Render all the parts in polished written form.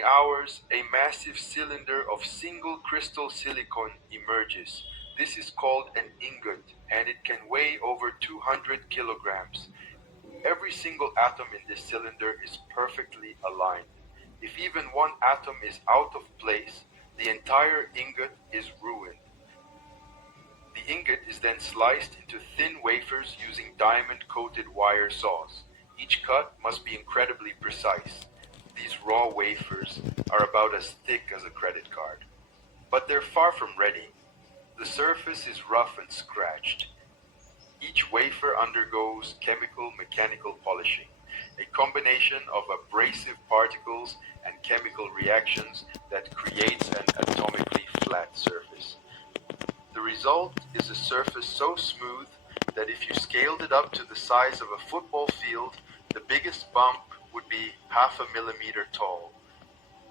20 hours, a massive cylinder of single crystal silicon emerges. This is called an ingot, and it can weigh over 200 kilograms. Every single atom in this cylinder is perfectly aligned. If even one atom is out of place, the entire ingot is ruined. The ingot is then sliced into thin wafers using diamond-coated wire saws. Each cut must be incredibly precise. These raw wafers are about as thick as a credit card. But they're far from ready. The surface is rough and scratched. Each wafer undergoes chemical mechanical polishing, a combination of abrasive particles and chemical reactions that creates an atomically flat surface. The result is a surface so smooth that if you scaled it up to the size of a football field, the biggest bump would be half a millimeter tall.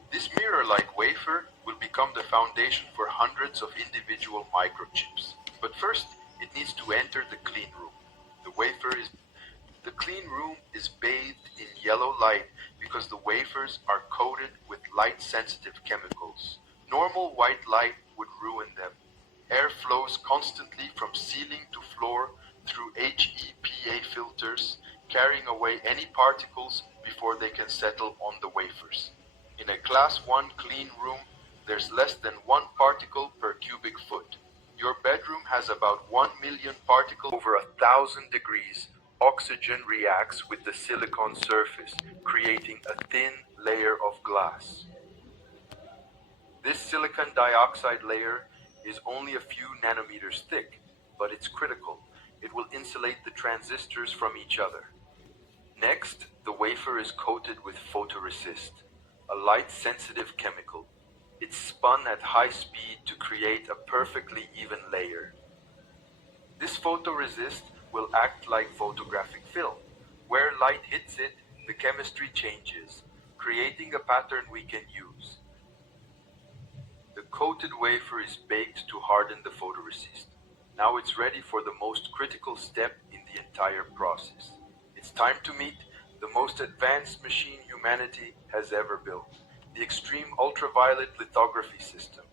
This mirror-like wafer will become the foundation for hundreds of individual microchips. But first, it needs to enter the clean room. The clean room is bathed in yellow light because the wafers are coated with light-sensitive chemicals. Normal white light would ruin them. Air flows constantly from ceiling to floor through HEPA filters, carrying away any particles before they can settle on the wafers. In a Class 1 clean room, there's less than 1 particle per cubic foot. Your bedroom has about 1 million particles. Over 1,000 degrees, oxygen reacts with the silicon surface, creating a thin layer of glass. This silicon dioxide layer is only a few nanometers thick, but it's critical. It will insulate the transistors from each other. Next, the wafer is coated with photoresist, a light-sensitive chemical. It's spun at high speed to create a perfectly even layer. This photoresist will act like photographic film. Where light hits it, the chemistry changes, creating a pattern we can use. The coated wafer is baked to harden the photoresist. Now it's ready for the most critical step in the entire process. It's time to meet the most advanced machine humanity has ever built, the extreme ultraviolet lithography system.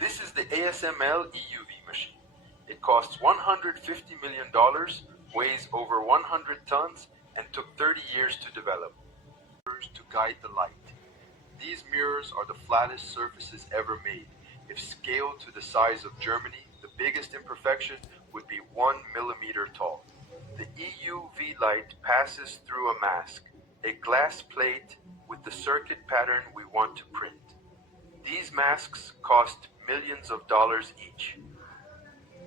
This is the ASML EUV machine. It costs $150 million, weighs over 100 tons, and took 30 years to develop. To guide the light. These mirrors are the flattest surfaces ever made. If scaled to the size of Germany, the biggest imperfection would be 1 millimeter tall. The EUV light passes through a mask, a glass plate with the circuit pattern we want to print. These masks cost millions of dollars each.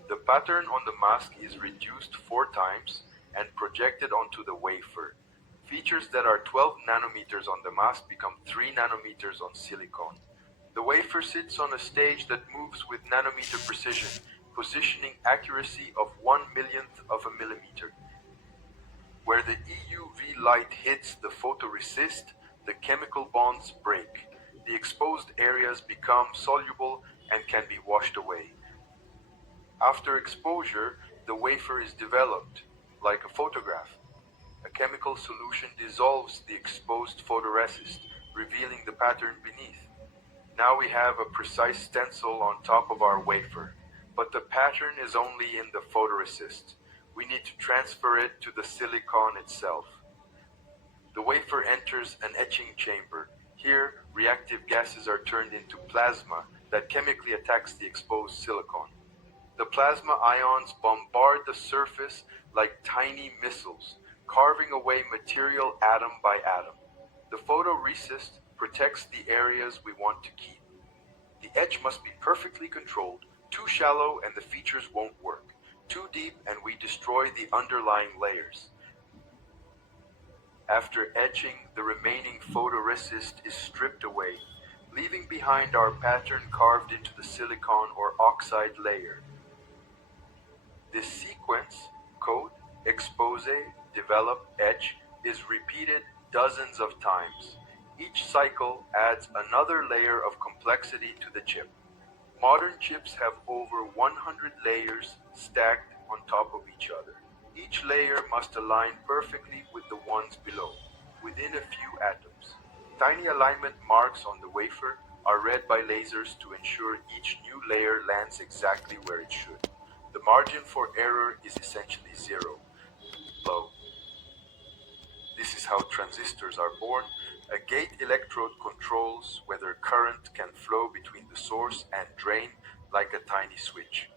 The pattern on the mask is reduced 4 times and projected onto the wafer. Features that are 12 nanometers on the mask become 3 nanometers on silicon. The wafer sits on a stage that moves with nanometer precision, positioning accuracy of 1/1,000,000th of a millimeter. Where the EUV light hits the photoresist, the chemical bonds break. The exposed areas become soluble and can be washed away. After exposure, the wafer is developed, like a photograph. A chemical solution dissolves the exposed photoresist, revealing the pattern beneath. Now we have a precise stencil on top of our wafer, but the pattern is only in the photoresist. We need to transfer it to the silicon itself. The wafer enters an etching chamber. Here, reactive gases are turned into plasma that chemically attacks the exposed silicon. The plasma ions bombard the surface like tiny missiles, carving away material atom by atom. The photoresist protects the areas we want to keep. The etch must be perfectly controlled. Too shallow and the features won't work. Too deep and we destroy the underlying layers. After etching, the remaining photoresist is stripped away, leaving behind our pattern carved into the silicon or oxide layer. This sequence, coat, expose, develop, etch, is repeated dozens of times. Each cycle adds another layer of complexity to the chip. Modern chips have over 100 layers stacked on top of each other. Each layer must align perfectly with the ones below, within a few atoms. Tiny alignment marks on the wafer are read by lasers to ensure each new layer lands exactly where it should. The margin for error is essentially zero. Low. This is how transistors are born. A gate electrode controls whether current can flow between the source and drain like a tiny switch.